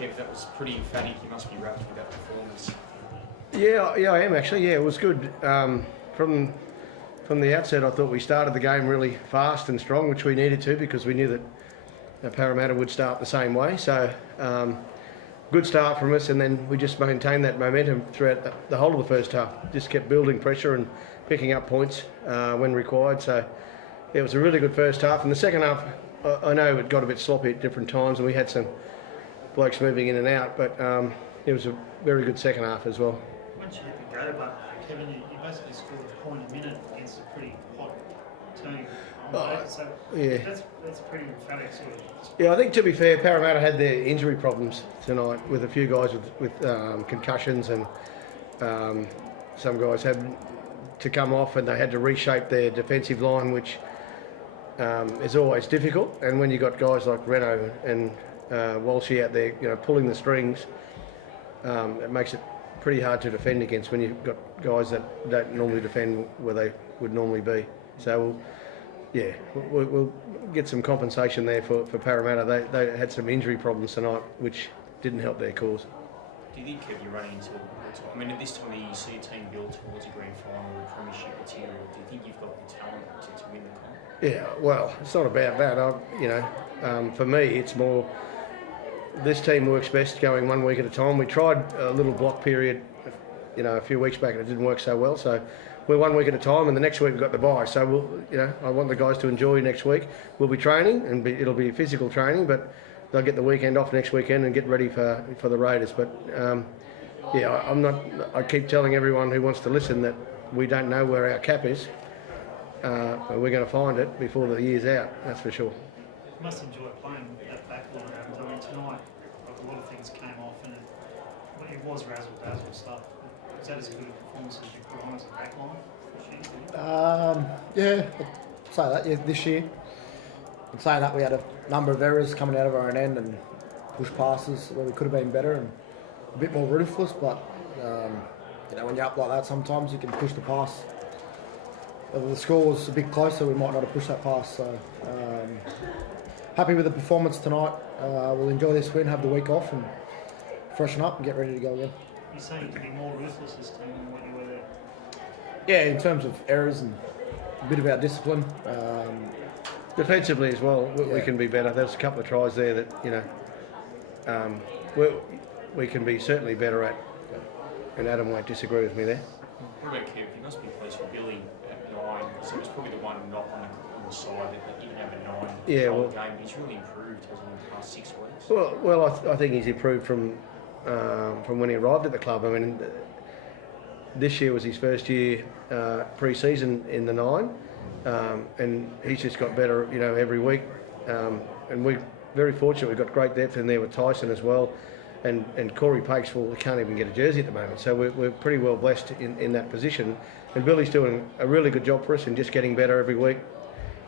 Kev, that was pretty emphatic. You must be wrapped with that performance. Yeah, I am actually. Yeah, it was good. From the outset, I thought we started the game really fast and strong, which we needed to because we knew that Parramatta would start the same way. So, good start from us, and then we just maintained that momentum throughout the whole of the first half. Just kept building pressure and picking up points when required. So, it was a really good first half. And the second half, I know it got a bit sloppy at different times, and we had some blokes moving in and out, but it was a very good second half as well. Once you hit the go button, Kevin, you basically scored a point a minute against a pretty hot team. So yeah, that's pretty emphatic sort of. Yeah, I think to be fair, Parramatta had their injury problems tonight with a few guys with concussions, and some guys had to come off, and they had to reshape their defensive line, which is always difficult. And when you've got guys like Renault and Walshy out there, pulling the strings, it makes it pretty hard to defend against when you've got guys that don't normally defend where they would normally be. So, we'll get some compensation there for Parramatta. They had some injury problems tonight, which didn't help their cause. Do you think, Kev, you're running into at this time of year, you see a team build towards a grand final or a premiership material. Do you think you've got the talent to win the comp? Yeah, well, it's not about that. For me, it's more this team works best going 1 week at a time. We tried a little block period, a few weeks back, and it didn't work so well. So we're 1 week at a time, and the next week we've got the bye. So I want the guys to enjoy next week. We'll be training, and it'll be physical training, but they'll get the weekend off next weekend and get ready for the Raiders. But I keep telling everyone who wants to listen that we don't know where our cap is. But we're going to find it before the year's out. That's for sure. You must enjoy playing that back line. I mean, tonight, a lot of things came off, and it was razzle-dazzle stuff. Is that as good a performance as you put on as a back line? Yeah, I'd say that. Yeah, this year. I'd say that we had a number of errors coming out of our own end and push passes where we could have been better and a bit more ruthless. But when you're up like that, sometimes you can push the pass. If the score was a bit closer, we might not have pushed that pass. So happy with the performance tonight. We'll enjoy this win, have the week off, and freshen up and get ready to go again. You're saying you can be more ruthless this team than what you were there? Yeah, in terms of errors and a bit about discipline. Defensively as well, we can be better. There's a couple of tries there that we can be certainly better at, and Adam won't disagree with me there. What about Kev? You must be pleased for Billy at 9. So it was probably the one knock on the side that didn't have a 9. Yeah, well, game. He's really improved, hasn't he, in the past 6 weeks? Well, I think he's improved from when he arrived at the club. I mean, this year was his first year pre-season in the 9, and he's just got better, every week. And we're very fortunate. We've got great depth in there with Tyson as well, and Corey Pakes. Well, he can't even get a jersey at the moment, so we're pretty well blessed in that position. And Billy's doing a really good job for us and just getting better every week.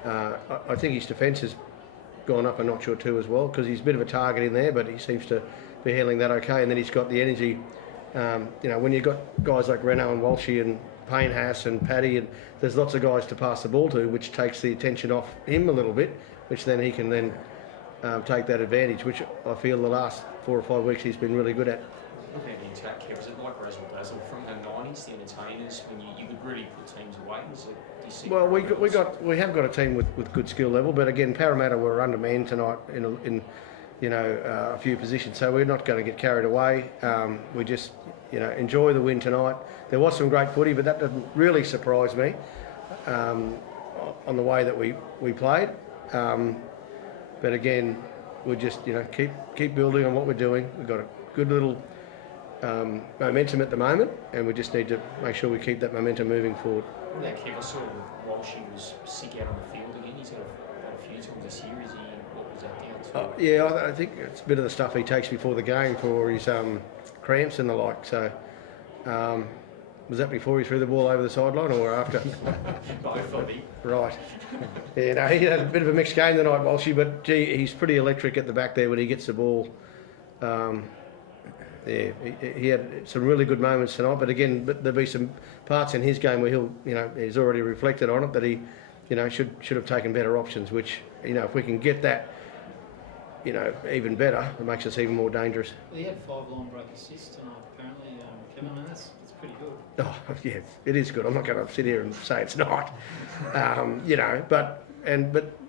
I think his defence has gone up a notch or two as well, because he's a bit of a target in there, but he seems to be handling that okay. And then he's got the energy. When you've got guys like Renault and Walshy and Payne Haas and Paddy, and there's lots of guys to pass the ball to, which takes the attention off him a little bit, which then he can then take that advantage, which I feel the last 4 or 5 weeks he's been really good at. Looking at the attack, Kev, was it like razzle-dazzle from the 90s, the entertainers, when you could really put teams away? Well, we have got a team with good skill level, but again, Parramatta were undermanned tonight in a few positions, so we're not going to get carried away. We just enjoy the win tonight. There was some great footy, but that didn't really surprise me on the way that we played. But again, we'll just keep building on what we're doing. We've got a good little momentum at the moment, and we just need to make sure we keep that momentum moving forward. Yeah, Kev, I saw Walshy was sick out on the field again. He's had a few times this year. What was that down to? Yeah, I think it's a bit of the stuff he takes before the game for his cramps and the like. So, was that before he threw the ball over the sideline or after? Both, I think. Right. Yeah, he had a bit of a mixed game tonight, Walshy, but gee, he's pretty electric at the back there when he gets the ball. He had some really good moments tonight, but again, there'll be some parts in his game where he's already reflected on it that he, should have taken better options. Which, if we can get that even better. It makes us even more dangerous. Well, he had 5 line break assists tonight, apparently, Kevin. I mean, that's pretty good. Oh, yeah, it is good. I'm not going to sit here and say it's not. But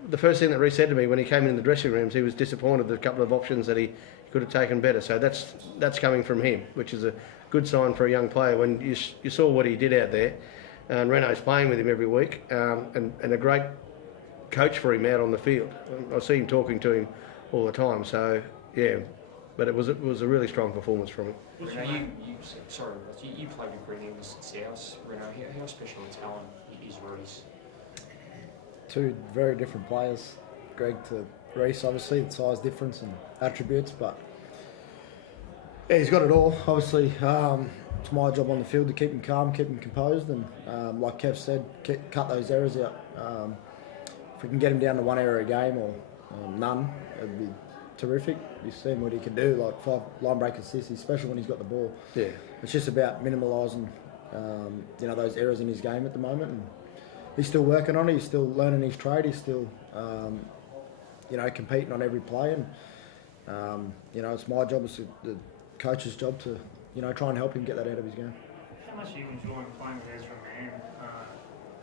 the first thing that Reece said to me when he came in the dressing rooms, he was disappointed with a couple of options that he could have taken better. So that's coming from him, which is a good sign for a young player. When you saw what he did out there, and Renault's playing with him every week, and a great coach for him out on the field. I see him talking to him all the time. So yeah, but it was a really strong performance from him. Renault, you played with Greg Inglis at South. Renault, how special a talent is Reece? 2 very different players. Greg to Reece, obviously, the size difference and attributes, but yeah, he's got it all. Obviously, it's my job on the field to keep him calm, keep him composed, and like Kev said, cut those errors out. If we can get him down to 1 error a game or none, it'd be terrific. You've seen what he can do, like 5 line break assists, especially when he's got the ball. Yeah, it's just about minimalising, those errors in his game at the moment. And he's still working on it. He's still learning his trade. He's still, competing on every play. And it's my job, it's the coach's job to, try and help him get that out of his game. How much are you enjoying playing with Ezra Mann?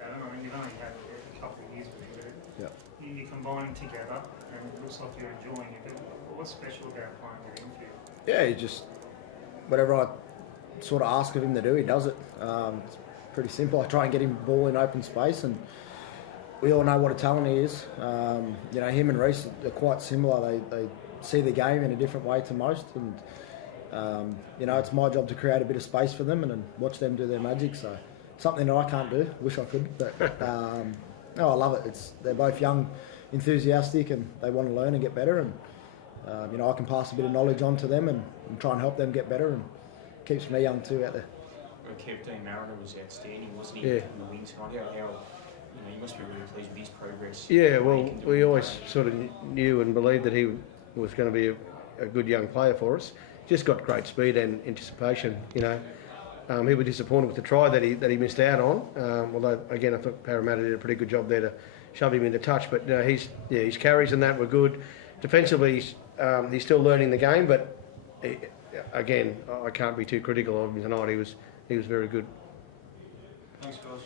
Adam? I mean, you've only had a couple of years with him, but you're combining together, and it looks like you're enjoying it. But what's special about playing with him for you? Yeah, he just, whatever I sort of ask of him to do, he does it. It's pretty simple. I try and get him the ball in open space, and we all know what a talent he is. Him and Reece are quite similar. They see the game in a different way to most, and it's my job to create a bit of space for them and then watch them do their magic. So something that I can't do. Wish I could, but I love it. They're both young, enthusiastic, and they want to learn and get better. And I can pass a bit of knowledge on to them and try and help them get better, and keeps me young too out there. Kev, Dean Mariner was outstanding, wasn't he? Yeah. In the wing tonight. You must be really pleased with his progress. Yeah, well, we always sort of knew and believed that he was going to be a good young player for us. Just got great speed and anticipation. He was disappointed with the try that he missed out on. Although again, I thought Parramatta did a pretty good job there to shove him into touch. But his carries and that were good. Defensively, he's still learning the game. But again, I can't be too critical of him tonight. He was very good. Thanks, guys.